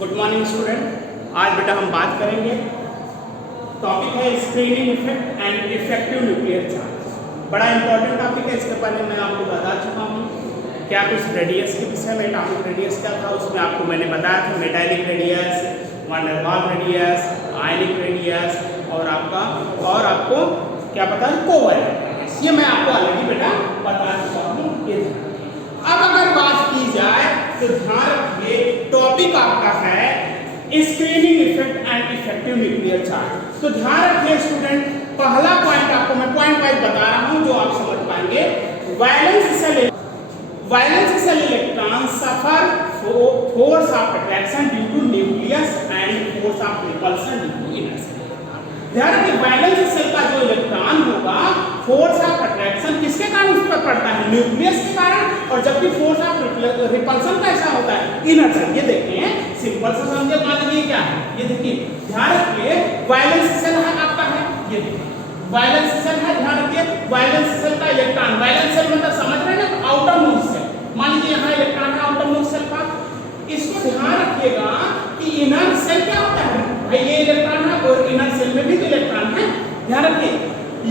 Good morning student. आज बेटा हम बात करेंगे, टॉपिक है screening effect and effective nuclear charge. बड़ा इंपॉर्टेंट टॉपिक है। इसके पहले मैं आपको बता चुका हूँ क्या कुछ रेडियस के विषय में। एटॉमिक रेडियस क्या था उसमें आपको मैंने बताया था, metallic radius, van der Waals radius, ionic radius और आपको क्या पता है, कोवैलेंट रेडियस। ये मैं आपको ऑलरेडी बेटा बता चुका हूँ। अब अगर बात की जाए तो ध्यान रखिए, टॉपिक आपका है screening effect and effective nuclear charge. तो ध्यान रखिए स्टूडेंट, पहला पॉइंट आपको मैं पॉइंट वाइज बता रहा हूं जो आप समझ पाएंगे। Valence shell electron suffer force of attraction due to nucleus and force of repulsion due to inner shell. ध्यान रखिए, वैलेंस सेल का जो इलेक्ट्रॉन होगा, फोर्स ऑफ अट्रैक्शन किसके कारण उस पर पड़ता है, न्यूक्लियस के कारण, और जबकि फोर्स ऑफ रिपल्शन कैसा होता है, इनर सेल। ये देखिए सिंपल से समझिए, मान लीजिए क्या है, ये देखिए ध्यान रखिए, वैलेंस सेल है आपका है, ये देखिए वैलेंस सेल है। ध्यान रखिए, वैलेंस सेल का इलेक्ट्रॉन, वैलेंस सेल मतलब समझ रहे हैं ना, आउटर मोस्ट सेल। मान लीजिए यहाँ इलेक्ट्रॉन है आउटर मोस्ट सेल का। इसको ध्यान रखिएगा कि इनर सेल क्या होता है भाई, ये इलेक्ट्रॉन है और इनर सेल में भी तो इलेक्ट्रॉन है। ध्यान रखिए,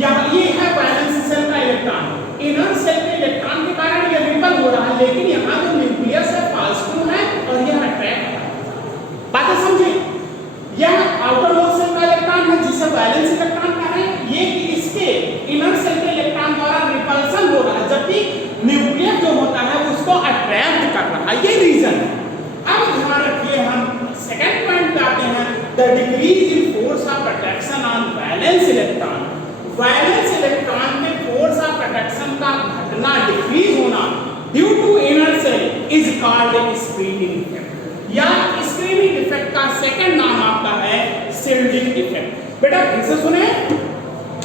यहाँ ये है वैलेंस सेल का इलेक्ट्रॉन, इनर सेल के इलेक्ट्रॉन के कारण ये रिपल हो रहा है, लेकिन यहाँ जो न्यूक्लियस है पॉजिटिव है और यह अट्रैक्ट है। बातें समझिए, यह आउटर मोस्ट सेल का इलेक्ट्रॉन है जिसे वैलेंस इलेक्ट्रॉन कह रहे हैं, ये इसके इनर सेल के इलेक्ट्रॉन द्वारा रिपल्सन हो रहा है, जबकि न्यूक्लियस जो होता है उसको अट्रैक्ट कर रहा है। ये रीजन है। अब ध्यान रखिए, हम सेकंड पॉइंट पे आते हैं, the decrease in force of attraction on valence electron. Valence electron में फोर्स ऑफ अट्रैक्शन का घटना, डिक्रीज होना due to inner shell is called screening effect, या स्क्रीनिंग इफेक्ट का सेकंड नाम आपका है शिल्डिंग इफेक्ट। बेटा फिर से सुने,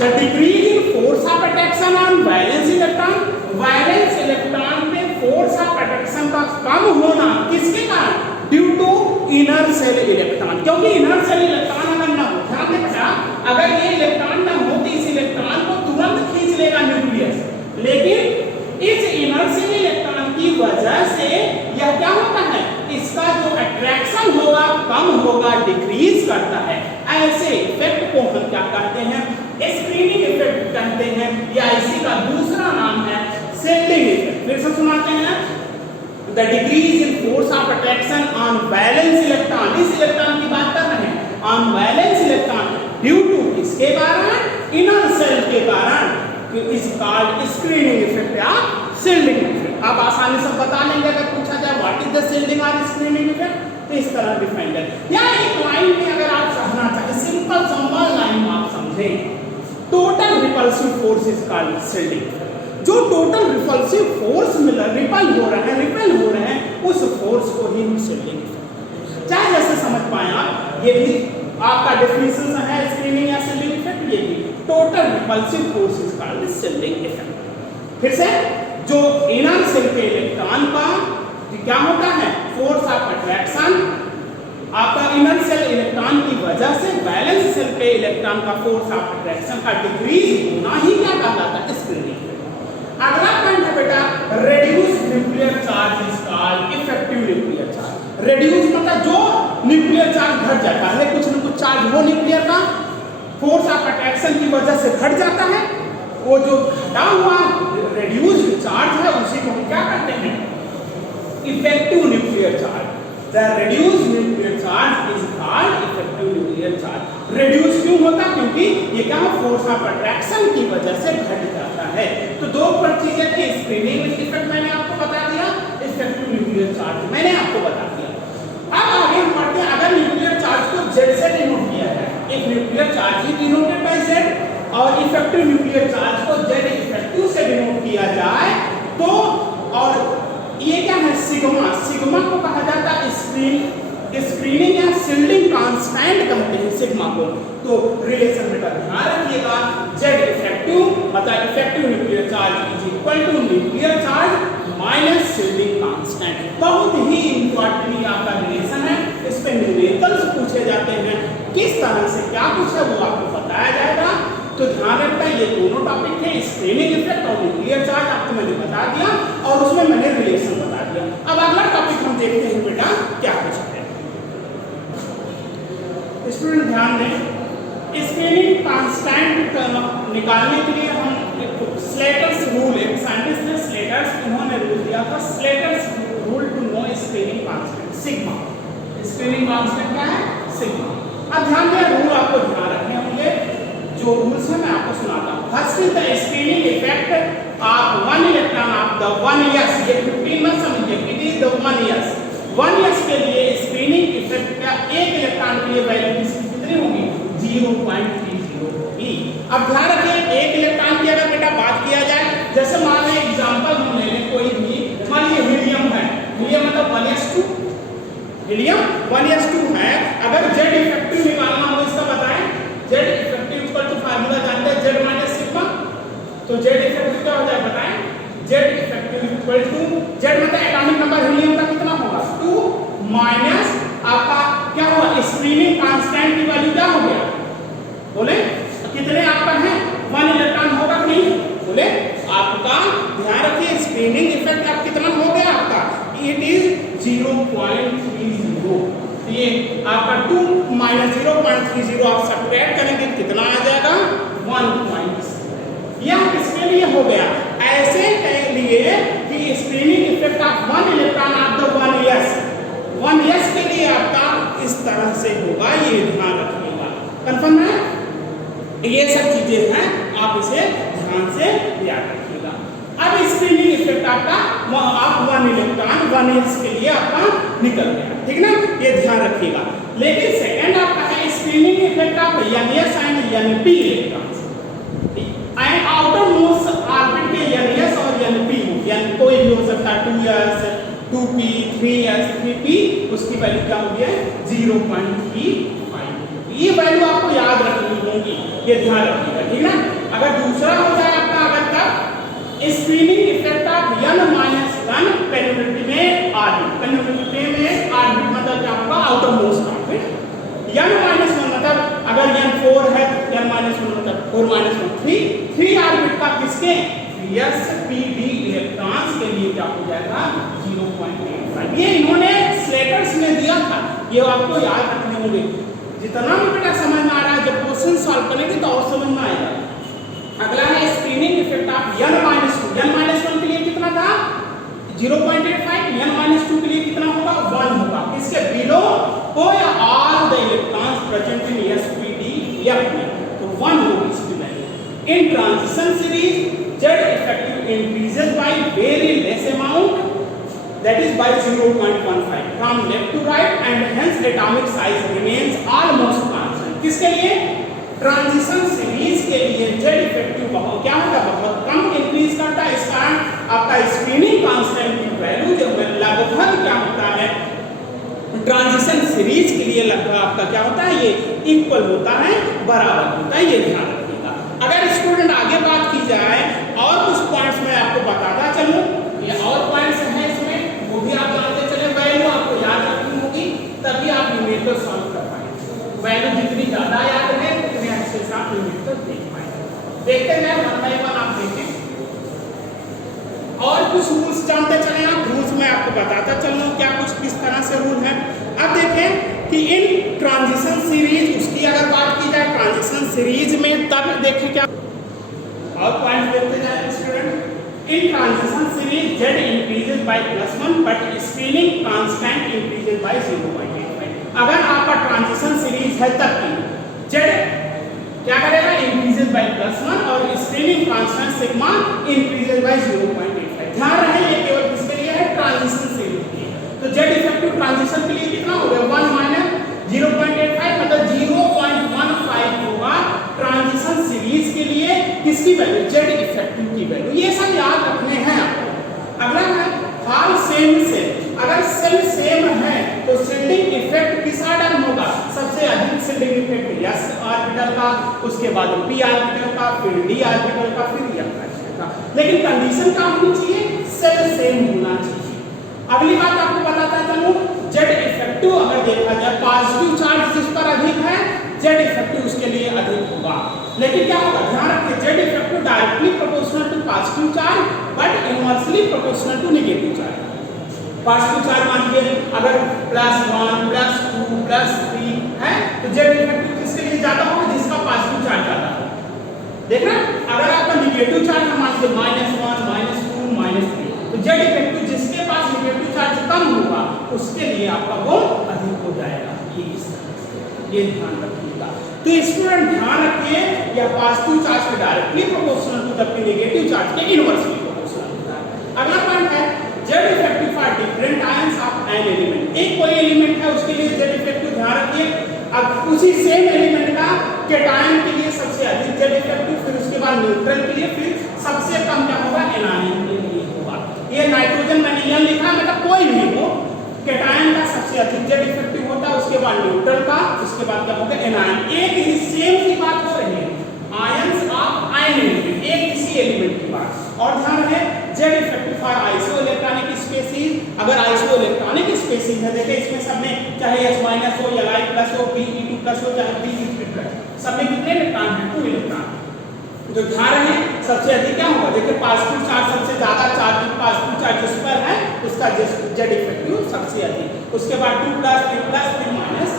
the decrease in force of attraction on valence electron, valence electron में फोर्स ऑफ अट्रैक्शन का कम होना किसके कारण, due to inner shell electron, क्योंकि इनर सेल इलेक्ट्रॉन अगर ना हो, ध्यान दें बेटा, अगर ये इलेक्ट्रॉन ना हो तो इस इलेक्ट्रॉन को तुरंत खींच लेगा न्यूक्लियस, लेकिन इस इनर सेल इलेक्ट्रॉन की वजह से यह क्या होता है, इसका जो अट्रैक्शन होगा कम होगा, डिक्रीज करता है। ऐसे इफेक्ट को हम क्या कहते हैं, स्क्रीनिंग इफेक्ट कहते हैं, या इसी का दूसरा नाम है शिल्डिंग इफेक्ट। फिर से सुनाते हैं, the decrease in force of attraction on valence electron, इस इलेक्ट्रॉन की बात कर रहे हैं, on valence electron due to किसके कारण, इनर सेल के कारण, इज कॉल्ड स्क्रीनिंग इफेक्ट या शिल्डिंग इफेक्ट। आप आसानी से बता लेंगे अगर पूछा जाए व्हाट इज द शिल्डिंग और स्क्रीनिंग इफेक्ट, तो इस तरह डिफाइन करें। या एक लाइन में अगर आप समझना चाहें, सिंपल वन लाइन में आप समझें, total repulsive force is called shielding. जो टोटल रिपल्सिव फोर्स रिपेल हो रहे हैं उस फोर्स को ही हम शिल्डिंग इफेक्ट, चाहे जैसे समझ पाए आप। ये भी आपका डेफिनेशन है स्क्रीनिंग या शिल्डिंग इफेक्ट, ये भी total repulsive force is called shielding effect. फिर से, जो इनर सेल के इलेक्ट्रॉन का क्या होता है, फोर्स ऑफ अट्रैक्शन, आपका इनर सेल इलेक्ट्रॉन की वजह से वैलेंस सेल के इलेक्ट्रॉन का फोर्स ऑफ अट्रैक्शन का डिक्रीज होना ही क्या कहलाता है, स्क्रीनिंग। अगला पॉइंट है बेटा, reduce nuclear charge is called effective nuclear charge. Reduce मतलब जो न्यूक्लियर चार्ज घट जाता है, कुछ न कुछ चार्ज वो न्यूक्लियर का फोर्स ऑफ अट्रैक्शन की वजह से घट जाता है, वो जो घटा हुआ रेड्यूस्ड चार्ज है उसी को हम क्या कहते हैं, effective nuclear charge. The reduced nuclear charge is called effective nuclear charge. Reduce क्यों होता है, क्योंकि ये क्या फोर्स ऑफ अट्रैक्शन की वजह से घट जाता है। तो दो चीजें थी, स्क्रीनिंग इफेक्ट मैंने आपको बता दिया, इफेक्टिव न्यूक्लियर चार्ज मैंने आपको बता दिया। अब आगे हम पढ़ते हैं, अगर न्यूक्लियर चार्ज को Z से डिनोट किया जाए, एक nuclear charge he denoted by Z, और इफेक्टिव न्यूक्लियर चार्ज को Z इफेक्टिव से डिनोट किया जाए तो, और ये क्या है, सिग्मा, सिग्मा को कहा जाता है स्क्रीनिंग या शिल्डिंग कांस्टेंट कहते हैं सिग्मा को। तो रिलेशन में ध्यान रखिएगा, Z इफेक्टिव मतलब effective nuclear charge is equal to nuclear charge minus shielding constant. बहुत ही इंपॉर्टेंट आपका रिलेशन है, इस पे न्यूमेरिकल्स पूछे जाते हैं, किस तरह से क्या कुछ है वो आपको बताया जाएगा। तो ध्यान रखना, ये दोनों टॉपिक थे, स्क्रीनिंग इफेक्ट और न्यूक्लियर चार्ज आपको मैंने बता दिया और उसमें मैंने रिलेशन बता दिया। अब अगला टॉपिक हम देखते हैं बेटा क्या कुछ है। ध्यान दें, स्क्रीनिंग कांस्टेंट निकालने के लिए हम स्लेटर्स रूल, एक साइंटिस्ट ने स्लेटर्स, उन्होंने रूल दिया था Slater's rule to know screening constant sigma. Screening constant क्या है? सिग्मा। अब ध्यान दें, रूल आपको ध्यान रखने होंगे, जो रूल्स हैं मैं आपको सुनाता हूँ। First is the screening effect of one electron of the 1 s, ये 15 मत समझिए, it is the 1 s। 1 s के लिए स्क्रीनिंग इफेक्ट का एक इलेक्ट्रॉन के लिए वैल्यू कितनी होगी? 0.30 होगी। अब ध्यान रखिए, एक इलेक्ट्रॉन की अगर बेटा बात किया जाए, जैसे मान लें एग्जांपल हम ले लें कोई भी, मान लीजिए हीलियम है, हीलियम मतलब 1s2, हीलियम 1s2 है। अगर Z इफेक्टिव निकालना हो इसका बताएं, Z effective equal to formula जानते हैं Z माइनस सिग्मा, तो Z इफेक्टिव क्या हो जाए बताएं? Z effective equal to Z मतलब एटॉमिक नंबर हीलियम का कितना होगा? 2 माइनस आपका क्या होगा? स्क्रीनिंग कांस्टेंट की वैल्यू क्या हो गया? बोले कितने आपका है? 1 इलेक्ट्रॉन होगा कि नहीं? बोले आपका ध्यान रखिए, स्क्रीनिंग इफेक्ट आप कितना हो गया आपका? It is 0.30। ये आपका 2 माइनस 0.30 आप सब्ट्रैक्ट करेंगे कितना आ जाएगा? 1.7। यह किसके लिए हो गया? ऐसे के लिए कि screening effect of 1 electron of the 1 s के लिए आपका इस तरह से होगा, ये ध्यान रखिएगा। कंफर्म है? ये सब चीजें हैं, आप इसे ध्यान से याद रखिएगा। अब स्क्रीनिंग इफेक्ट आपका आप 1 इलेक्ट्रॉन 1 s के लिए आपका निकल गया, ठीक ना? ये ध्यान रखिएगा। लेकिन सेकंड आपका है screening effect of NS and NP electrons, and outer most orbit के NS और NP हो, यानी कोई भी हो सकता है 2s 2p 3s 3p, उसकी वैल्यू क्या होगी? 0.35। ये वैल्यू आपको याद रखनी होगी, ये ध्यान रखिएगा, ठीक ना? अगर दूसरा हो जाए आपका, अगर तब screening effect of n-1 penetrative में ऑर्बिट, पेनिट्रेटिव में ऑर्बिट मतलब क्या होगा? Outer most orbit. n-1 मतलब अगर n4 है, n-1 मतलब 4 - 3 ऑर्बिट का किसके? s p d इलेक्ट्रॉन्स के लिए क्या हो जाएगा? 0.85। ये इन्होंने स्लेटर्स में दिया था, ये आपको याद रखने होंगे। जितना भी बेटा समझ में आ रहा है, जब क्वेश्चन सॉल्व करेंगे तो और समझ में आएगा। अगला है screening effect of n-2। n-1 के लिए कितना था? 0.85। n-2 के लिए कितना होगा? 1 होगा। किसके? बिलो कोई all the electrons present in sp d f में, तो 1 होगी इसकी value. In transition series Z effective increases by very less amount, that is by 0.15 from left to right, and hence atomic size remains almost constant. किसके लिए? Transition series के लिए Z effective बहुत क्या होगा? बहुत कम इंक्रीज करता है। इस कारण आपका स्क्रीनिंग कांस्टेंट की वैल्यू जो लगभग क्या होता है? ट्रांजिशन सीरीज के लिए लगभग आपका क्या होता है? ये इक्वल होता है, बराबर होता है, ये ध्यान रखिएगा। अगर स्टूडेंट आगे बात की जाए और कुछ पॉइंट्स मैं आपको बताता चलूं, ये और पॉइंट्स हैं इसमें, वो भी आप जानते चले, वैल्यू आपको याद रखनी होगी, तभी आप न्यूमेरिकल सॉल्व कर पाएंगे। वैल्यू जितनी ज्यादा याद रहे उतने अच्छे से आप न्यूमेरिकल देख पाएंगे। देखते हैं 1 by 1 आप देखें, और कुछ रूल्स जानते चले आप। रूल्स मैं आपको बताता चलूं क्या कुछ किस तरह से रूल है। अब देखें कि इन ट्रांजिशन सीरीज, उसकी अगर बात की जाए ट्रांजिशन सीरीज में, तब देखें क्या और पॉइंट देखते जाए student. In transition series Z increases by +1 but screening constant increases by 0.85। अगर आपका ट्रांजिशन सीरीज है तब की Z क्या करेगा? increases by +1 और screening constant sigma increases by 0.85। ध्यान रहे ये केवल किसके लिए है? ट्रांजिशन सीरीज के लिए। तो Z इफेक्टिव ट्रांजिशन के लिए कितना हो गया? 1 - 0.85 मतलब 0.15 होगा ट्रांजिशन सीरीज के लिए। किसकी वैल्यू? Z इफेक्टिव की वैल्यू। ये सब याद रखने हैं आपको। अगला है हॉल सेम सेल। अगर सेल सेम है तो शिल्डिंग इफेक्ट किस ऑर्डर में होगा? सबसे अधिक शिल्डिंग इफेक्ट s ऑर्बिटल का, उसके बाद p ऑर्बिटल का, फिर d ऑर्बिटल का, फिर f ऑर्बिटल का। लेकिन कंडीशन क्या होनी चाहिए? सेल सेम होना चाहिए। अगली बात आपको बताता चलूं, Z इफेक्टिव अगर देखा जाए पॉजिटिव चार्ज जिस पर अधिक है, Z इफेक्टिव उसके लिए अधिक होगा। लेकिन क्या होगा? ध्यान रखिए, Z effective directly proportional to positive charge but inversely proportional to negative charge. Positive charge मान लीजिए अगर +1 +2 +3 है तो Z इफेक्टिव किस किसके लिए ज्यादा होगा, जिसका पॉजिटिव चार्ज ज्यादा होगा। देखना अगर आपका निगेटिव चार्ज है मान लीजिए -1 -2 -3, तो जेड इफेक्टिव जिसके पास निगेटिव चार्ज कम होगा उसके लिए आपका वो अधिक हो जाएगा। ये इस तरह से ये ध्यान रखिएगा। तो स्टूडेंट ध्यान रखिए या पॉजिटिव चार्ज के डायरेक्टली प्रोपोर्शनल टू जबकि नेगेटिव चार्ज के इनवर्सली प्रोपोर्शनल होता है। अगला पॉइंट है Z effective for different ions of an element. एक कोई एलिमेंट है उसके लिए जेड इफेक्टिव ध्यान रखिए। अब उसी सेम एलिमेंट का कैटायन के लिए सबसे अधिक जेड इफेक्टिव, फिर उसके बाद न्यूट्रल के लिए, फिर सबसे कम क्या होगा एनायन के लिए होगा। ये नाइट्रोजन में नियन लिखा है, मतलब कोई भी हो कैटायन का सबसे अधिक जेड इफेक्टिव होता है, उसके बाद न्यूट्रल का, उसके बाद क्या होगा एनायन। एक ही सेम की बात हो रही है, आयंस ऑफ आयन एलिमेंट, एक इसी एलिमेंट की बात। और ध्यान रहे Z effective for iso electronic species. अगर आइसो इलेक्ट्रॉनिक स्पेसीज है, देखिए इसमें सब में चाहे S- हो या Li+ हो, Pe2+ हो, चाहे Pe3+, सब में कितने इलेक्ट्रॉन हैं, 2 इलेक्ट्रॉन। जो ध्यान रहे सबसे अधिक क्या होगा, देखिए पॉजिटिव चार्ज सबसे ज्यादा चार्ज, पॉजिटिव चार्ज जिस पर है उसका जेड इफेक्टिव सबसे अधिक, उसके बाद 2+, 3+, फिर माइनस।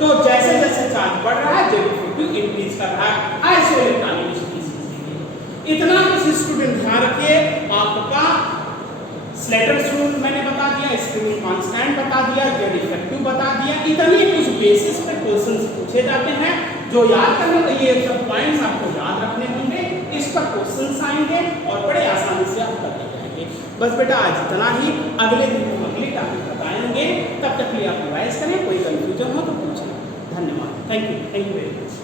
तो जैसे जैसे चार्ज बढ़ रहा है जेड इफेक्टिव इंक्रीज कर रहा है आइसो इलेक्ट्रॉनिक स्पीशीज के लिए। इतना कुछ स्टूडेंट ध्यान रखिए। आपका स्लेटर्स रूल मैंने बता दिया, स्क्रीनिंग कांस्टेंट बता दिया, जेड इफेक्टिव बता दिया। इतने कुछ बेसिस पे क्वेश्चंस पूछे जाते हैं जो याद करने के लिए सब पॉइंट्स आपको याद रखने होंगे। इस पर क्वेश्चंस आएंगे और बड़े आसानी से आप करते जाएंगे। बस बेटा आज इतना ही, अगले दिन हम अगले टॉपिक बताएंगे। तब तक के लिए आप रिवाइज करें, कोई कंफ्यूजन हो तो पूछें। धन्यवाद, थैंक यू वेरी मच।